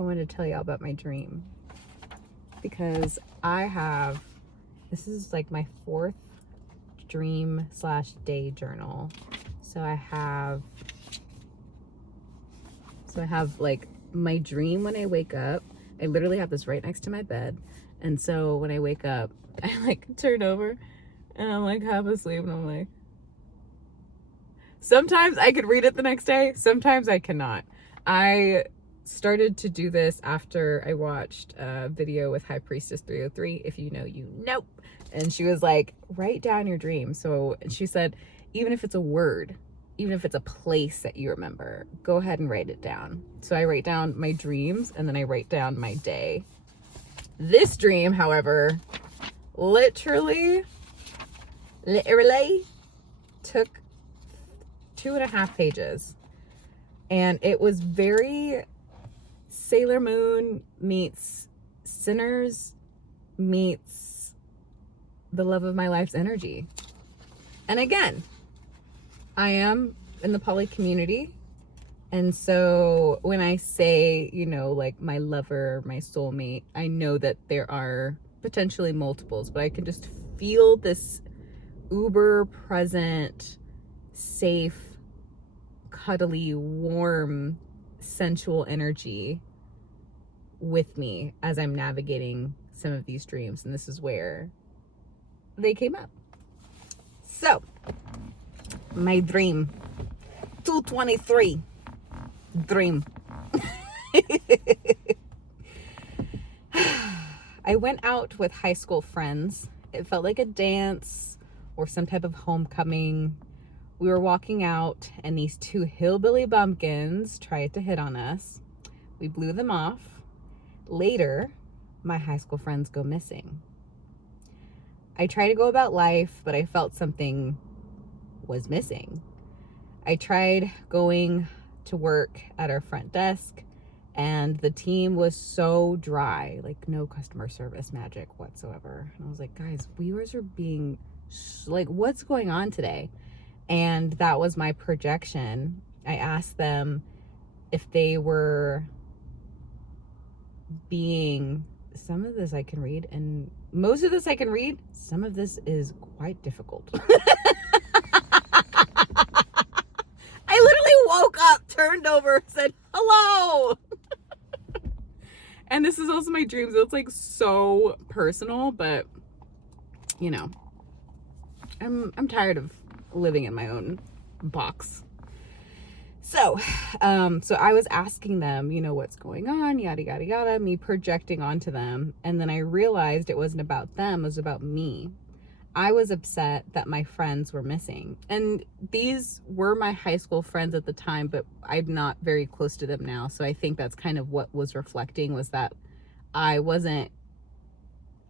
I wanted to tell you all about my dream, because this is like my 4th dream / day journal. So I have like my dream when I wake up. I literally have this right next to my bed. And so when I wake up, I like turn over and I'm like half asleep and I'm like, sometimes I could read it the next day, sometimes I cannot. I started to do this after I watched a video with High Priestess 303. If you know, you know. And she was like, write down your dream. So she said, even if it's a word, even if it's a place that you remember, go ahead and write it down. So I write down my dreams and then I write down my day. This dream, however, literally took 2.5 pages. And it was very Sailor Moon meets Sinners meets the love of my life's energy. And again, I am in the poly community. And so when I say, you know, like my lover, my soulmate, I know that there are potentially multiples, but I can just feel this uber present, safe, cuddly, warm, sensual energy with me as I'm navigating some of these dreams. And this is where they came up. So, my dream, 223 dream. I went out with high school friends. It felt like a dance or some type of homecoming. We were walking out and these 2 hillbilly bumpkins tried to hit on us. We blew them off. Later, my high school friends go missing. I try to go about life, but I felt something was missing. I tried going to work at our front desk and the team was so dry, like no customer service magic whatsoever. And I was like, guys, viewers are being like, what's going on today? And that was my projection. I asked them if they were being, some of this I can read and most of this I can read. Some of this is quite difficult. I literally woke up, turned over, said, hello. And this is also my dreams. It's like so personal, but you know, I'm tired of living in my own box. So I was asking them, you know, what's going on, yada, yada, yada, me projecting onto them. And then I realized it wasn't about them, it was about me. I was upset that my friends were missing. And these were my high school friends at the time, but I'm not very close to them now. So I think that's kind of what was reflecting, was that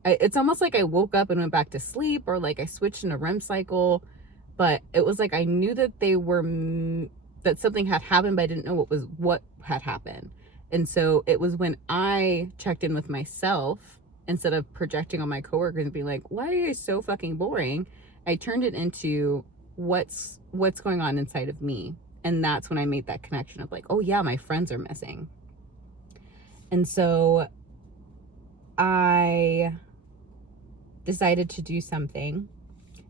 it's almost like I woke up and went back to sleep, or like I switched in a REM cycle. But it was like I knew that that something had happened, but I didn't know what had happened. And so it was when I checked in with myself, instead of projecting on my coworkers and being like, why are you so fucking boring? I turned it into what's going on inside of me. And that's when I made that connection of like, oh yeah, my friends are missing. And so I decided to do something.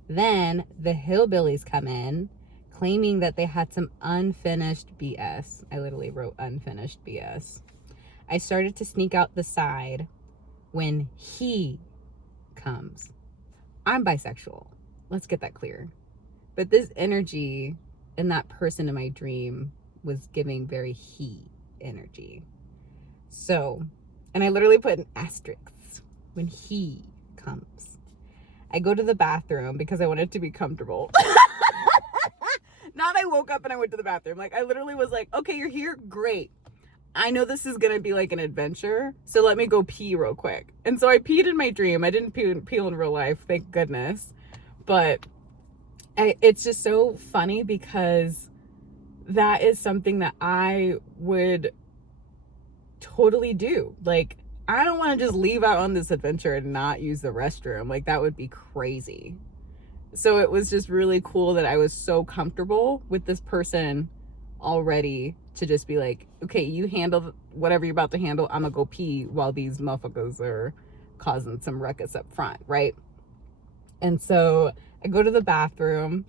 Then the hillbillies come in claiming that they had some unfinished BS. I literally wrote unfinished BS. I started to sneak out the side when he comes. I'm bisexual. Let's get that clear. But this energy and that person in my dream was giving very he energy. So, and I literally put an asterisk when he comes. I go to the bathroom because I wanted to be comfortable. Not I woke up and I went to the bathroom. Like I literally was like, okay, you're here, great. I know this is gonna be like an adventure, so let me go pee real quick. And so I peed in my dream. I didn't pee in real life, thank goodness. But it's just so funny because that is something that I would totally do. Like, I don't want to just leave out on this adventure and not use the restroom. Like, that would be crazy. So it was just really cool that I was so comfortable with this person all ready to just be like, okay, you handle whatever you're about to handle. I'm gonna go pee while these motherfuckers are causing some ruckus up front, right? And so I go to the bathroom,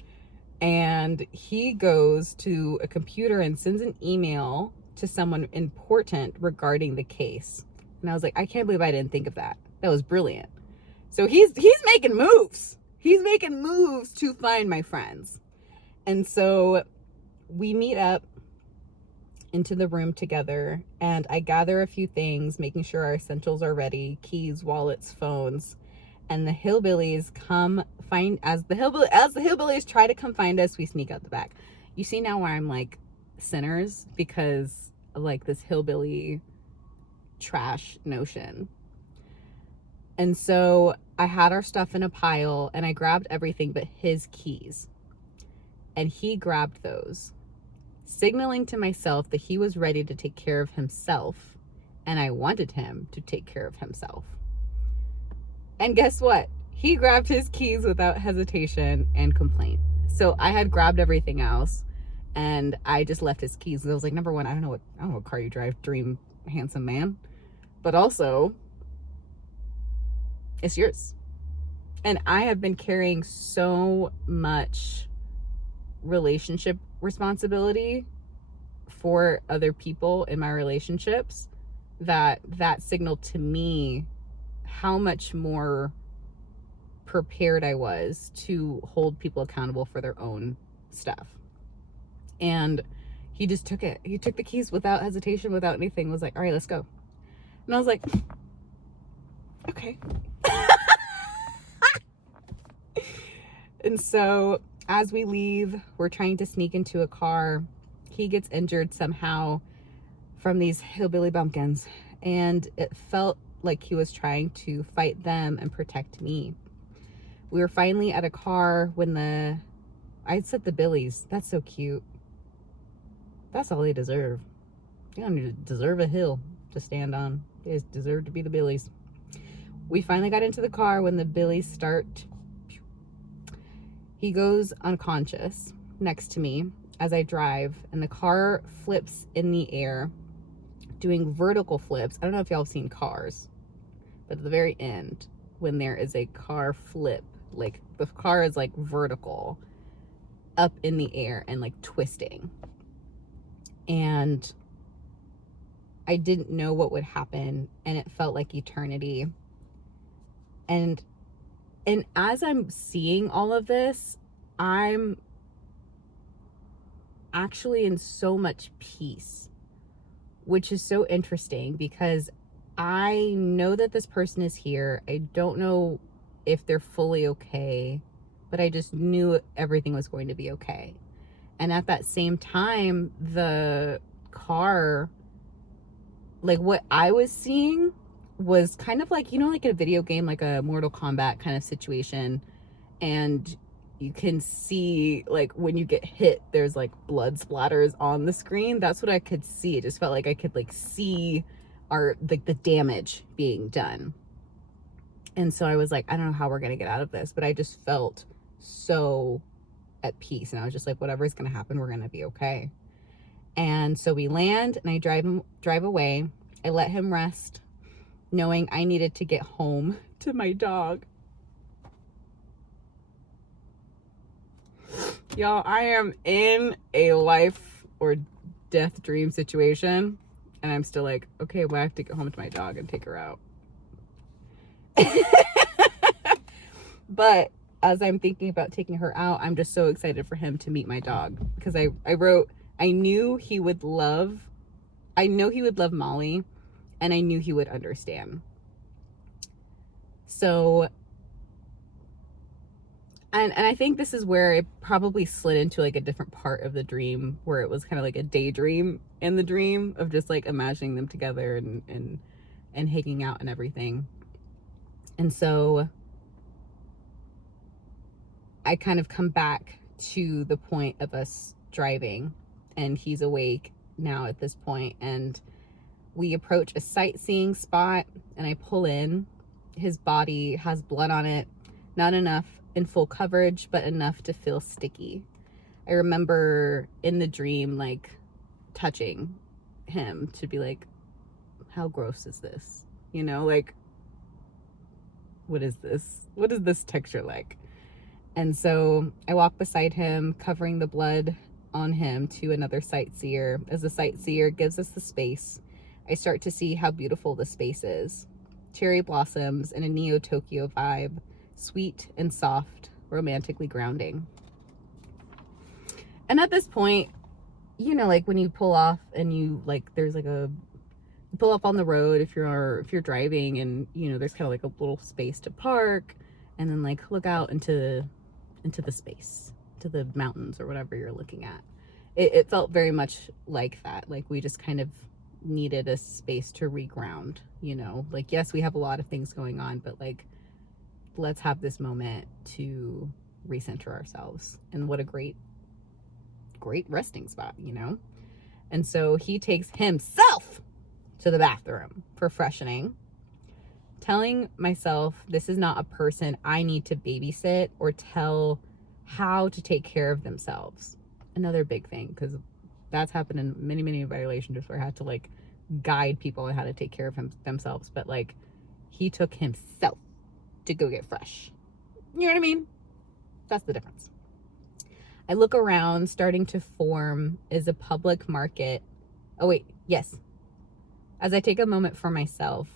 and he goes to a computer and sends an email to someone important regarding the case. And I was like, I can't believe I didn't think of that. That was brilliant. So he's making moves. He's making moves to find my friends. And so we meet up into the room together, and I gather a few things, making sure our essentials are ready, keys, wallets, phones. And the hillbillies come find, as the hillbillies try to come find us, we sneak out the back. You see now why I'm like sinners, because of like this hillbilly trash notion. And so I had our stuff in a pile, and I grabbed everything but his keys. And he grabbed those, signaling to myself that he was ready to take care of himself, and I wanted him to take care of himself. And guess what? He grabbed his keys without hesitation and complaint. So I had grabbed everything else, and I just left his keys. I was like, number one, I don't know what car you drive, dream handsome man, but also it's yours. And I have been carrying so much relationship responsibility for other people in my relationships that signaled to me how much more prepared I was to hold people accountable for their own stuff. And he just took it. He took the keys without hesitation, without anything, was like, all right, let's go. And I was like, okay. And so as we leave, we're trying to sneak into a car. He gets injured somehow from these hillbilly bumpkins, and it felt like he was trying to fight them and protect me. We were finally at a car when I said the Billies. That's so cute. That's all they deserve. They don't deserve a hill to stand on. They just deserve to be the Billies. We finally got into the car when the Billies start. He goes unconscious next to me as I drive, and the car flips in the air, doing vertical flips. I don't know if y'all have seen Cars, but at the very end, when there is a car flip, like the car is like vertical up in the air and like twisting. And I didn't know what would happen, and it felt like eternity. And as I'm seeing all of this, I'm actually in so much peace, which is so interesting because I know that this person is here. I don't know if they're fully okay, but I just knew everything was going to be okay. And at that same time, the car, like what I was seeing was kind of like, you know, like a video game, like a Mortal Kombat kind of situation. And you can see like when you get hit, there's like blood splatters on the screen. That's what I could see. It just felt like I could like see the damage being done. And so I was like, I don't know how we're going to get out of this, but I just felt so at peace. And I was just like, whatever's going to happen, we're going to be okay. And so we land, and I drive away. I let him rest, knowing I needed to get home to my dog. Y'all, I am in a life or death dream situation, and I'm still like, okay, well, I have to get home to my dog and take her out. But as I'm thinking about taking her out, I'm just so excited for him to meet my dog, because I wrote, I know he would love Molly, and I knew he would understand. So, and I think this is where it probably slid into like a different part of the dream, where it was kind of like a daydream in the dream of just like imagining them together and hanging out and everything. And so I kind of come back to the point of us driving, and he's awake now at this point, and we approach a sightseeing spot, and I pull in. His body has blood on it, not enough in full coverage, but enough to feel sticky. I remember in the dream, like touching him to be like, how gross is this? You know, like, what is this? What is this texture like? And so I walk beside him, covering the blood on him, to another sightseer. As the sightseer gives us the space, I start to see how beautiful the space is. Cherry blossoms in a Neo-Tokyo vibe, sweet and soft, romantically grounding. And at this point, you know, like when you pull off and you like, there's like you pull up on the road if you're driving, and you know, there's kind of like a little space to park, and then like look out into the space, to the mountains or whatever you're looking at. It felt very much like that. Like we just kind of needed a space to reground, you know, like, yes, we have a lot of things going on, but like, let's have this moment to recenter ourselves. And what a great resting spot, you know? And so he takes himself to the bathroom for freshening, telling myself this is not a person I need to babysit or tell how to take care of themselves. Another big thing, because that's happened in many, many of my relationships where I had to like guide people on how to take care of themselves. But like, he took himself to go get fresh. You know what I mean? That's the difference. I look around. Starting to form is a public market. Oh wait, yes. As I take a moment for myself,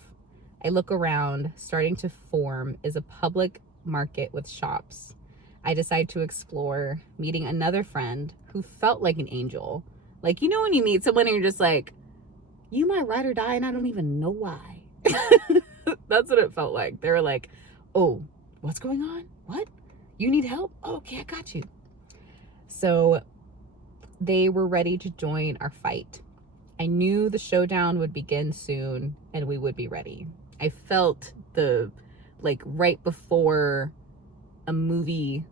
I look around. Starting to form is a public market with shops. I decide to explore, meeting another friend who felt like an angel. Like, you know, when you meet someone and you're just like, you might ride or die and I don't even know why. That's what it felt like. They were like, oh, what's going on? What? You need help? Oh, okay, I got you. So they were ready to join our fight. I knew the showdown would begin soon and we would be ready. I felt like right before a movie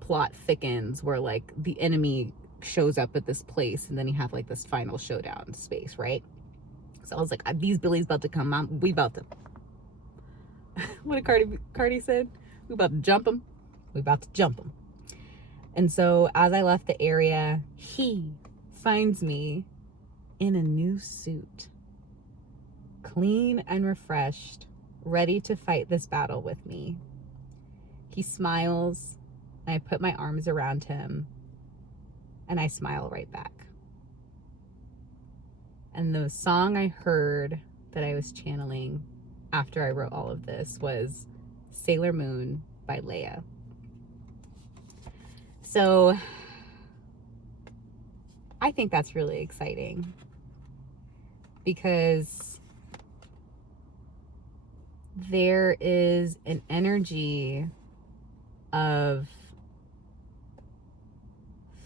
plot thickens where like the enemy shows up at this place and then you have like this final showdown space, right? So I was like, these Billy's about to come. We about to, what did Cardi said? We about to jump him. We about to jump him. And so as I left the area, he finds me in a new suit, clean and refreshed, ready to fight this battle with me. He smiles, and I put my arms around him, and I smile right back. And the song I heard that I was channeling after I wrote all of this was Sailor Moon by Leia. So I think that's really exciting because there is an energy of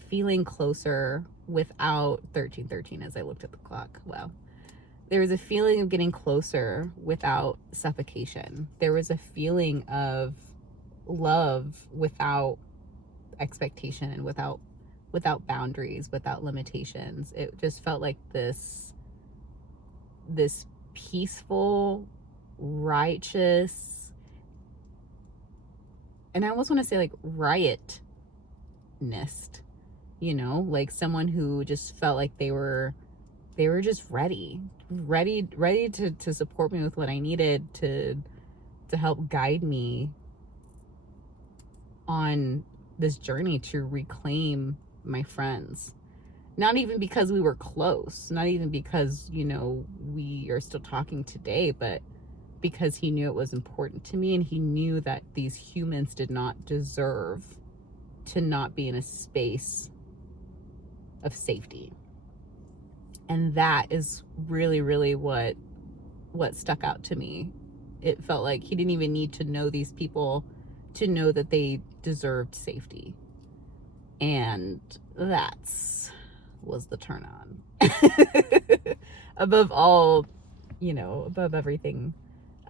feeling closer without 1313 as I looked at the clock. Wow. There was a feeling of getting closer without suffocation. There was a feeling of love without expectation and without boundaries, without limitations. It just felt like this peaceful, righteous, and I almost want to say like riotness, you know, like someone who just felt like they were just ready to support me with what I needed to help guide me on this journey to reclaim my friends. Not even because we were close, not even because, you know, we are still talking today, but because he knew it was important to me, and he knew that these humans did not deserve to not be in a space of safety. And that is really, really what stuck out to me. It felt like he didn't even need to know these people to know that they deserved safety. And that was the turn on. Above all, you know, above everything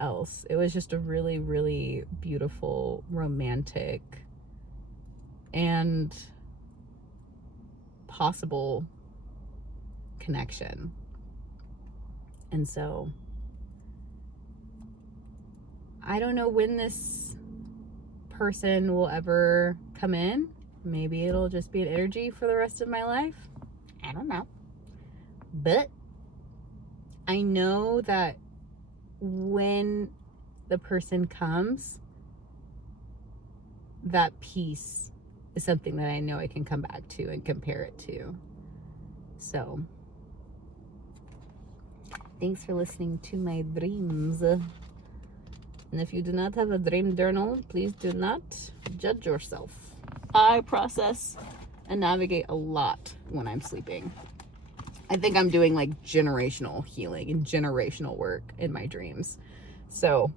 else, it was just a really, really beautiful, romantic, and possible connection. And so I don't know when this person will ever come in. Maybe it'll just be an energy for the rest of my life. I don't know. But I know that when the person comes, that peace is something that I know I can come back to and compare it to. So, thanks for listening to my dreams. And if you do not have a dream journal, please do not judge yourself. I process and navigate a lot when I'm sleeping. I think I'm doing like generational healing and generational work in my dreams. So,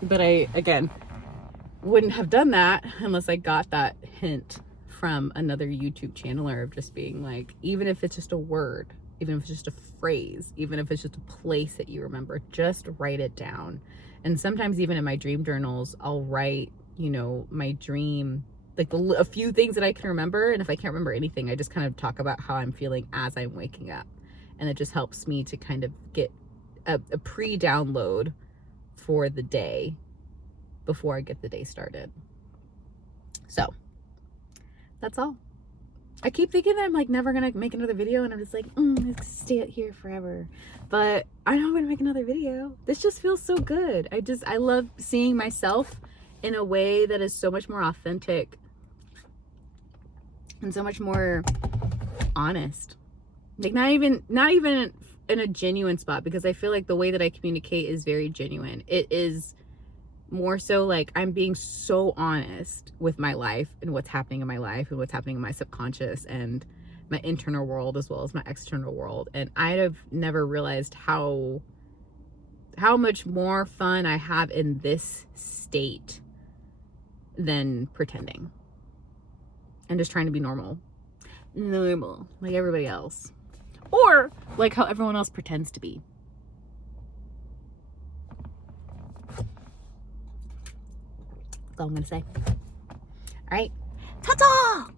but I, again, wouldn't have done that unless I got that hint from another YouTube channeler of just being like, even if it's just a word, even if it's just a phrase, even if it's just a place that you remember, just write it down. And sometimes even in my dream journals, I'll write, you know, my dream, like a few things that I can remember. And if I can't remember anything, I just kind of talk about how I'm feeling as I'm waking up. And it just helps me to kind of get a pre-download for the day before I get the day started. So that's all. I keep thinking that I'm like never gonna make another video, and I'm just like, let's stay out here forever. But I know I'm gonna make another video. This just feels so good. I love seeing myself in a way that is so much more authentic and so much more honest. Like not even in a genuine spot, because I feel like the way that I communicate is very genuine. It is more so like I'm being so honest with my life and what's happening in my life and what's happening in my subconscious and my internal world as well as my external world. And I'd have never realized how much more fun I have in this state than pretending and just trying to be normal like everybody else, or like how everyone else pretends to be. That's all I'm gonna say. All right, ta-ta!